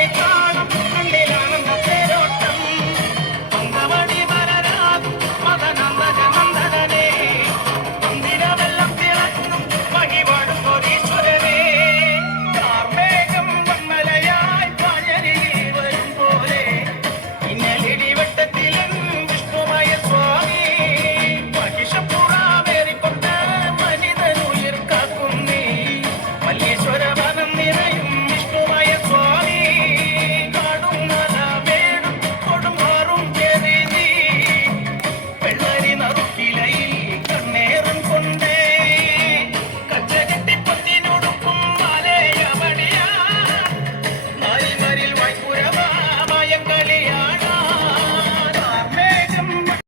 let it.